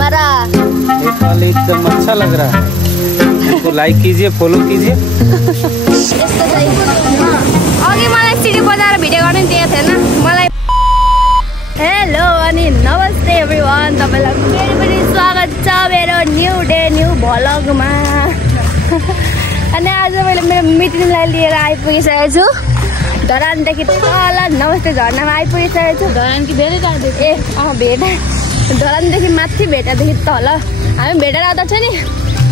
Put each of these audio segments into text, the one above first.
हमारा नेपाल एकदम अच्छा लग रहा है, इसको लाइक कीजिए, फॉलो कीजिए। अघि मलाई सिडी बजाएर भिडियो गर्नु दिएको थिएन मलाई। हेलो अनि नमस्ते एभ्रिवान, तपाईँलाई फेरि पनि स्वागत छ मेरो न्यू डे न्यू भ्लगमा। अनि आज मैले मेरो मिटिङलाई लिएर आइपुगिसकेको छु। धरानदेखि तल नमस्ते झर्नामा आइपुगिसकेको छु। धरान कि धेरै टाढो ए भेटा धरानदेखि माथि भेटादेखि तल हामी भेटेर आउँदा छ नि,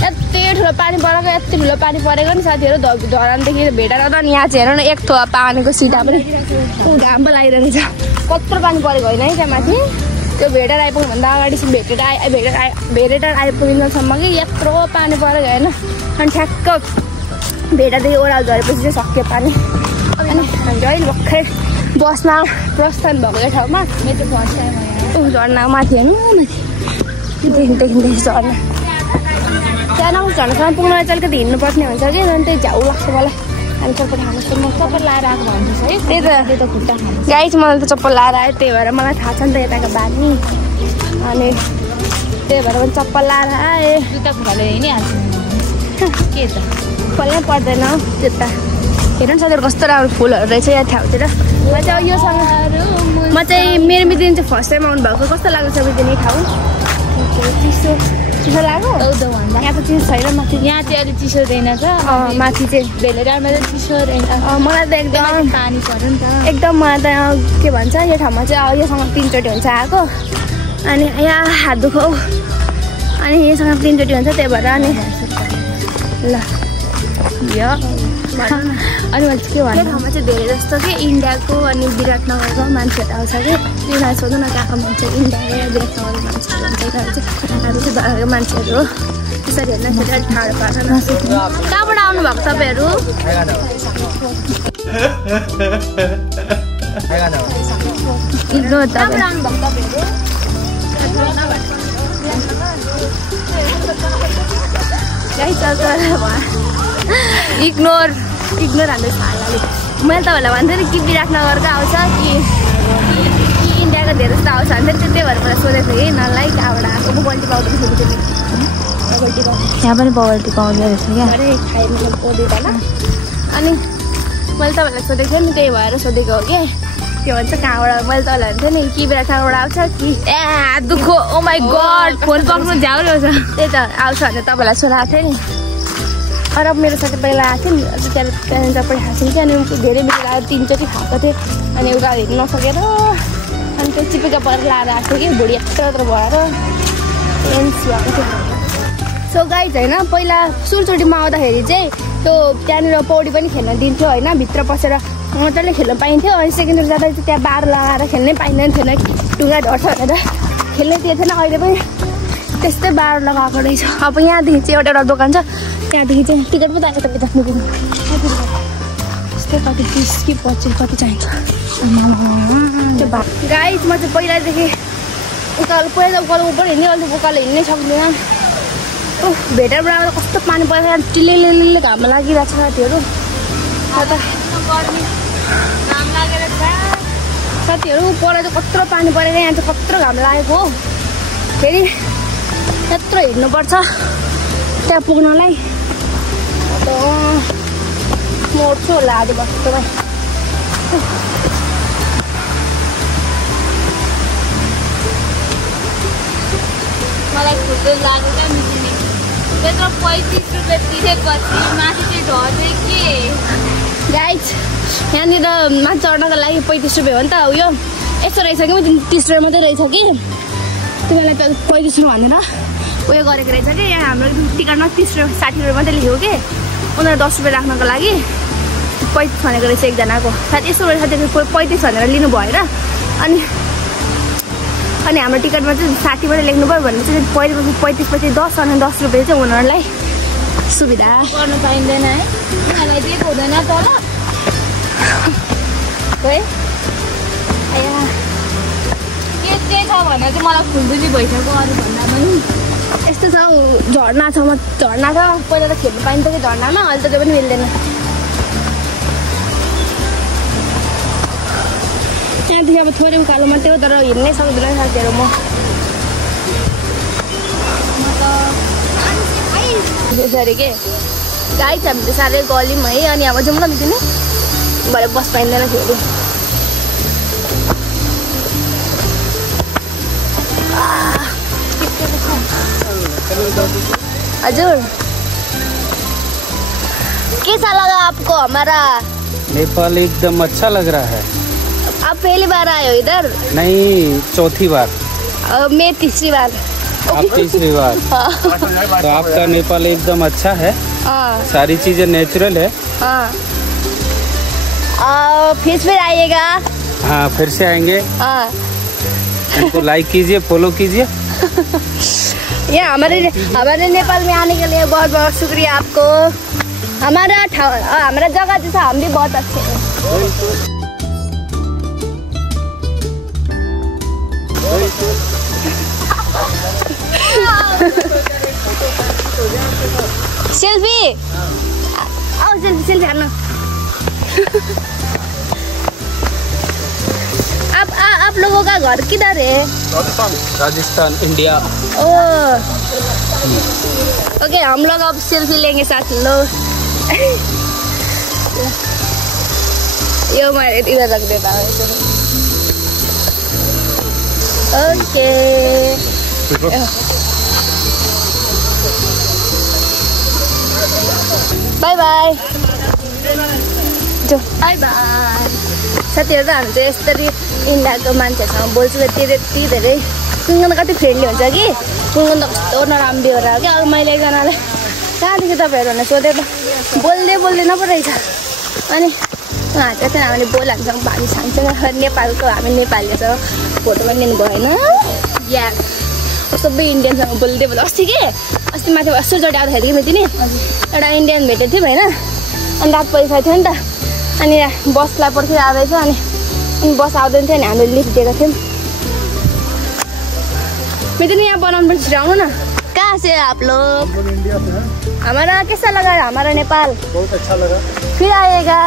यति ठुलो पानी परेको, यति ठुलो पानी परेको नि साथीहरू। धरानदेखि भेटेर आउँदा नि यहाँ चाहिँ हेर न, एक थोपा पानीको सिटा पनि घाम पो लागिरहेको छ। कत्रो पानी परेको होइन है त्यहाँ माथि। त्यो भेटेर आइपुग्नुभन्दा अगाडि भेटेर आइपुगिनसम्म कि यत्रो पानी परेको होइन। अनि ठ्याक्क भेटादेखि ओह्रालो झरेपछि चाहिँ सक्यो पानी। अनि हामी अहिले भर्खरै बसमा प्रस्थान भएको यो ठाउँमा। मेरो फर्स्ट टाइम हो झर्ना माथि हेर्नु देखिँदै झर्ना। त्यहाँ नौ झर्नासम्म पुग्नलाई चाहिँ अलिकति हिँड्नुपर्ने हुन्छ कि, अनि त्यही झ्याउ लाग्छ मलाई। अनि चप्पल खानु म चप्पल लाएर आएको भन्छ है। त्यही त खुट्टा गाई चाहिँ मलाई त चप्पल लाएर आयो, त्यही भएर मलाई थाहा छ नि त यताको बानी। अनि त्यही भएर पनि चप्पल लाएर आएँ। जुत्ता खुट्टाले हिँडिहाल्छ के त पहिल्यै पर्दैन त्यता। हेर्नु न साथीहरू कस्तो राम्रो फुलहरू रहेछ यहाँ ठाउँतिर। म चाहिँ मेरो मिटिङ चाहिँ फर्स्ट टाइम आउनु भएको। कस्तो लाग्छ मिटिङ ठाउँ? चिसो चिसो लाग्यो यहाँ त चिसो छैन माथि। यहाँ चाहिँ अलिक चिसो रहेनछ, माथि चाहिँ भेलेडारमा चाहिँ चिसो रहेन। मलाई त एकदम पानी पर्यो नि त एकदम। मलाई त के भन्छ यो ठाउँमा चाहिँ योसँग 3 चोटि हुन्छ आएको। अनि यहाँ हात दुखौ अनि योसँग 3 चोटि हुन्छ, त्यही भएर। अनि ल यो अनि मैले के भन्नु, ठाउँमा चाहिँ धेरै जस्तो कि इन्डियाको अनि विराटनगरको मान्छेहरू आउँछ कि। तिनीहरू सोध्नु न कहाँको मान्छे, इन्डियाको विराटनगरको मान्छेहरू भन्छ। हामी चाहिँ धरानको मान्छेहरू हो। त्यसरी हेर्न फेरि अलिक ठाडो पर्छ न। कहाँबाट आउनु भएको तपाईँहरू? इग्नोर हान्दै छ अलिक। मैले तपाईँहरूलाई भन्थेँ नि कि विराटनगरको आउँछ कि इन्डियाको धेरै जस्तो आउँछ भन्थेँ। त्यही भएर मलाई सोधेको थिएँ यिनीहरूलाई कहाँबाट आएको। म बल्टी पाउँदै सोधेको थिएँ। यहाँ पनि बबल्टी पाउँदो रहेछ क्या खाइदिनु पर्दैन। अनि मैले तपाईँहरूलाई सोधेको थिएँ नि, त्यही भएर सोधेको हो कि के भन्छ कहाँबाट। मैले तपाईँलाई भन्थेँ नि कि विराटनगरबाट आउँछ कि दुःख। ओ माई गड, फोन पक्नु झ्याउरो छ। त्यही त आउँछ भनेर तपाईँलाई सोधेको थिएँ नि। तर मेरो साथी पहिला आएको थियो नि, त्यहाँनिर चप्पल खाएको थिएँ कि। अनि धेरै बेसी आयो, 3 चोटि खाएको थिएँ। अनि उता हिँड्नु नसकेर अनि त्यो चिपिका परेर लाएर आएको थियो कि भुँडी यत्रो भएर टेन्स भएको थियो। सो गाइज होइन, पहिला सुरुचोटिमा आउँदाखेरि चाहिँ त्यो त्यहाँनिर पौडी पनि खेल्न दिन्थ्यो होइन, भित्र पसेर मजाले खेल्न पाइन्थ्यो। अनि सेकेन्डचोटि जाँदा चाहिँ त्यहाँ बार लगाएर खेल्नै पाइँदैन थिएन, ढुङ्गा झर्छ भनेर खेल्नै दिएको थिएन। अहिले पनि त्यस्तै बार लगाएको रहेछ। अब यहाँदेखि चाहिँ एउटा दोकान छ, त्यहाँदेखि चाहिँ टिकट पो चाहिन्छ तपाईँ जस्तो त्यस्तै कति 30 कि 25 कति चाहिन्छ। गाइज म चाहिँ पहिलादेखि पहिला उकालो ऊपर हिँड्ने, अहिले उकालो हिँड्नै सक्दिनँ। भेटाबाट आउँदा कस्तो पानी परेर टिलेले घाम लागिरहेको छ साथीहरू। साथीहरू पर चाहिँ कत्रो पानी परेर यहाँ चाहिँ कत्रो घाम लागेको हो। फेरि यत्रो हिँड्नुपर्छ त्यहाँ पुग्नलाई। मोड्छु होला आधी बस्छोमा। मलाई खुल्दो लाग्यो क्या मिटिने। त्यत्रो 35 रुपियाँ तिरेपछि माथि चाहिँ ढल्दै के गाइज यहाँनिर माथि चढ्नको लागि 35 रुपियाँ हो नि त। उयो यस्तो रहेछ कि 30 रुपियाँ मात्रै रहेछ कि। तिमीलाई त 35 रुपियाँ भनेर उयो गरेको रहेछ कि। यहाँ हाम्रो टिकटमा 30 रुपियाँ 60 रुपियाँ मात्रै लेखेको कि। उनीहरू 10 रुपियाँ राख्नको लागि 35 भनेको रहेछ एकजनाको। साथी यस्तो रहेछ साथीहरू 35 भनेर लिनु भएर। अनि हाम्रो टिकटमा चाहिँ 60 मात्रै लेख्नु भयो भने चाहिँ 35 पछि 10 अनि 10 रुपियाँ चाहिँ उनीहरूलाई सुविधा गर्नु पाइँदैन है। उनीहरूलाई दिएको हुँदैन तल के छ भने चाहिँ मलाई खुल्दुली भइसक्यो अरू भन्दा पनि। यस्तो छ झर्ना छ, पहिला त खेल्नु पाइन्थ्यो कि झर्नामा, अहिले त त्यो पनि मिल्दैन। त्यहाँदेखि अब थोरै उकालो मात्रै हो, तर हिँड्नै सक्दैन साथीहरू। म यसरी के गाइस हामी त साह्रै गल्यौँ है। अनि अब जाउँ न बितिने भरे बस पाइँदैन थियो अरे। हजुर कैसा लगा आपको हमारा? नेपाल एकदम अच्छा लग रहा है। आप पहली बार आए हो इधर? नहीं, चौथी बार। मैं तीसरी बार। आप तीसरी बार। तो आपका नेपाल एकदम अच्छा है। सारी चीजें नेचुरल है। फिर आइएगा। हाँ, फिर से आएंगे। हमको लाइक कीजिए, फॉलो कीजिए। यहाँ हमारे नेपाल में आने के लिए बहुत बहुत शुक्रिया आपको। हमारा जगह जैसा हम भी बहुत अच्छे हैं। सेल्फी आओ, सेल्फी आना। आप लोगों का घर किधर है? राजस्थान, इंडिया। ओके, हम लोग अब सेल्फी लेंगे साथ। लो यो मैं इधर रख देता हूँ। Okay bye bye. Bye bye. साथीहरू हामी चाहिँ यसरी इन्डियाको मान्छेहरूसँग बोल्छु। त्यति धेरै कुन कति फ्रेन्डली हुन्छ कि कुन कस्तो नराम्रो बेहोरा हो क्या। अब मैले एकजनालाई कहाँदेखि तपाईँहरू भनेर सोधेँ त बोल्दै नपरेछ। अनि उहाँहरू चाहिँ हामीले बोल हामीसँग हामी सँगसँग नेपालको हामी नेपालीसँग फोटो पनि लिनु भएन या सबै इन्डियनसँग बोल्दै अस्ति माथि सूर्यचोटि आउँदाखेरि मैले नि एउटा इन्डियन भेटेको थियौँ होइन। अनि रात परिसकेको थियो नि त। अनि बसलाई पर्खिर आउँदैछ। अनि बस आउँदैन थियो नि हामीले लिफ्ट दिएको थियौँ। मैं तो नहीं यहाँ बनाने पर जाऊँ ना। कहाँ से आप लोग? इंडिया से हैं। हमारा कैसा लगा हमारा नेपाल? बहुत अच्छा लगा। फिर आएगा।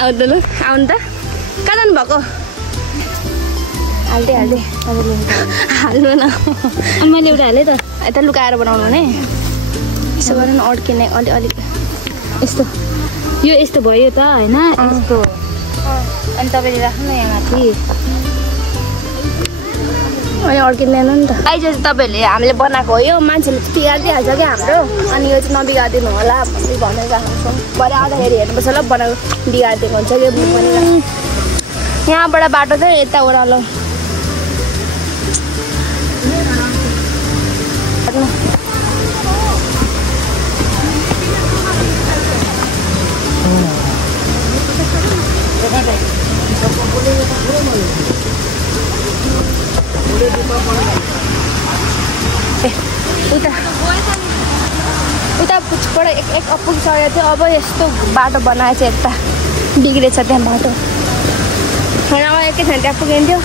आउँदा ल आउनु त कहाँ जानु भएको? हाल्दै हाल्नु न। अनि मैले एउटा हालेँ त यता लुकाएर बनाउनु भने यसो गरेर अड्किने अलिक यस्तो यो यस्तो भयो त होइन यस्तो। अनि तपाईँले राख्नु न यहाँ माथि अनि अड्किँदैन नि त। आइज तपाईँहरूले हामीले बनाएको हो यो मान्छेले बिगारिदिइहाल्छ क्या हाम्रो। अनि यो चाहिँ नबिगारिदिनु होला भन्दै भनेर राख्छौँ। भरे आउँदाखेरि हेर्नुपर्छ ल बनाएको बिगारिदिएको हुन्छ कि पनि। यहाँबाट बाटो चाहिँ यता ओह्रालो। उता पुछबाट एक अपुग सकेको थियो। अब यस्तो बाटो बनाएछ यता बिग्रेछ त्यहाँ बाटो। अब एकैछिन त्यहाँ पुगिन्थ्यो।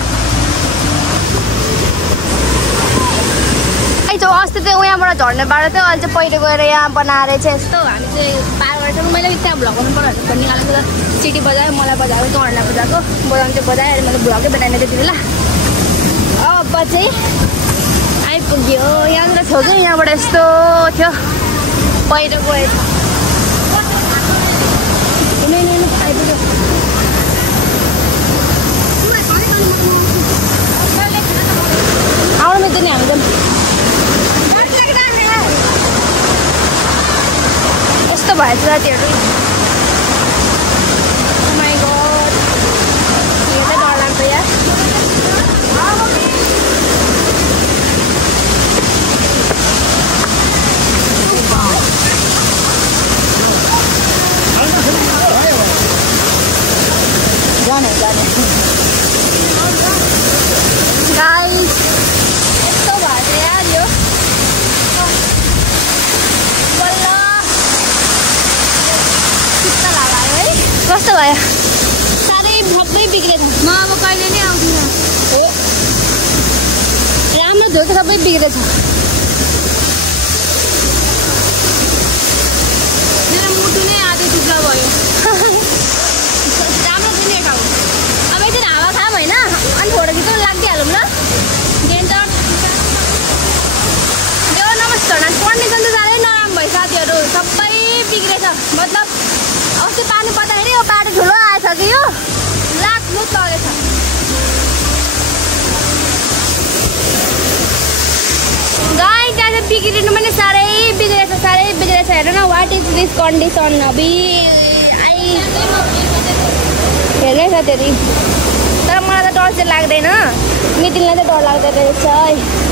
अस्ति चाहिँ उहाँबाट झर्ने बाटो थियो। अहिले चाहिँ पहिले गएर यहाँ बनाएर चाहिँ यस्तो हामी चाहिँ पार गरेको। मैले त्यहाँ भ्लग गर्नु पर्यो भनेर निकालेको त। सिटी बजायो, मलाई बजाएको, तोर्ना बजाएको, बजाउनु चाहिँ बजायो। अहिले मैले भ्लगै बनाएन त्यति बेला। अब चाहिँ आइपुग्यो। यहाँनिर थियो कि यहाँबाट यस्तो थियो पहिरो गएछ। आइपुग्यो। आउनु मिल्दैन नि हामी त। यस्तो भएछ साथीहरू। माइ गड यो चाहिँ डर लाग्छ यार। गाइस यस्तो भएछ यार यो। कस्तो भयो? साह्रै सबै बिग्रेछ। म अब कहिले नै आउँदिनँ। हो राम्रो थियो त सबै बिग्रेछ। मेरो मुटु नै आधै टुक्रा भयो। राम्रो थियो नि ठाउँ। अब एकदिन हावा खाऊँ होइन अनि फोटो खिच्नु लाग्दिहालौँ ल। अस्ति पानी पर्दाखेरि यो बाटो ठुलो आएछ कि यो लाटलुट लगेछ। गाई त्यहाँ चाहिँ बिग्रिनु पनि साह्रै बिग्रेछ हेर न। वाट इज दिस कन्डिसन अबि हेर्नै छ त्यति। तर मलाई त डर चाहिँ लाग्दैन, मितिललाई चाहिँ डर लाग्दैन रहेछ है।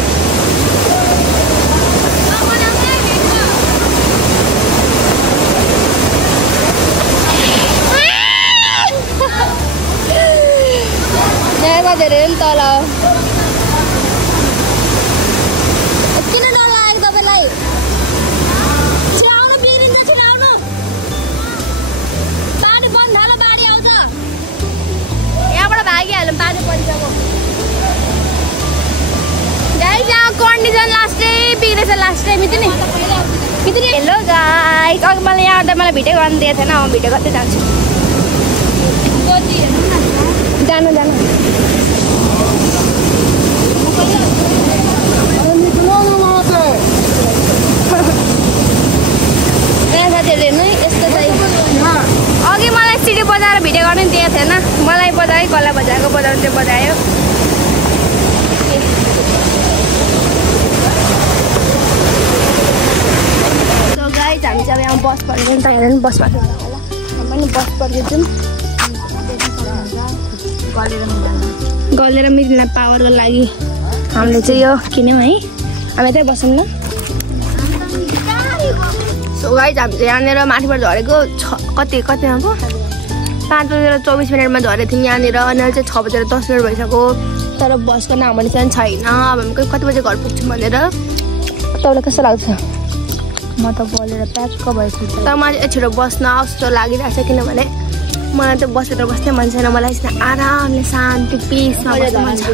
धेरै नि तल किन डर लाग्यो तपाईँलाई? छिराउनु बिग्रिन्छ, छिराउनु। पानी पर्न थाल्यो, बाढी आउँछ। यहाँबाट भागिहाल्यो, पानी परिसक्यो। गाइस यहाँ कन्डिसन लास्टै बिग्रेछ, लास्टै मितिनी। हेलो गाइस, अघि मलाई यहाँ आउँदा मलाई भिडियो गर्नु दिएको थिएन, म भिडियो गर्दै जान्छु। जानु साथीहरूले नै यस्तो चाहिँ अघि मलाई सिडी बजाएर भिडियो गर्नु दिएको थिएन, मलाई बजायो, कसलाई बजाएको बजाउनु चाहिँ बजायो। गाइस हामी चाहिँ अब यहाँ बस पढ्छौँ, तपाईँहरू पनि बस पढ्नु होला, हामी पनि बस पढ्दैछौँ। गलेर मिल्न पावरको लागि हामीले चाहिँ यो किन्यौँ है। हामी त्यही बसौँ न। सो गाइस हामी चाहिँ यहाँनिर माथिबाट झरेको कतिमा पो 5:24 झरेको थियौँ यहाँनिर। अनि चाहिँ 6:10 भइसक्यो, तर बसको नाम भने चाहिँ छैन। अब हामी कति बजी घर पुग्छौँ भनेर। तपाईँलाई कस्तो लाग्छ? म त बोलेर प्याक्क भएछु। तर मलाई चाहिँ छिटो बस्न जस्तो लागिरहेको छ, किनभने मलाई त बसेर बस्नै मन छैन। मलाई चाहिँ आरामले शान्ति पिसमा बस्नु मन छ।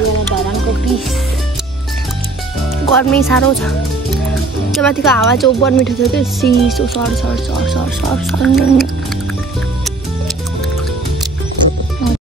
गर्मी साह्रो छ। त्यो माथिको हावा चाहिँ ओभर मिठो थियो कि, सिसो सर।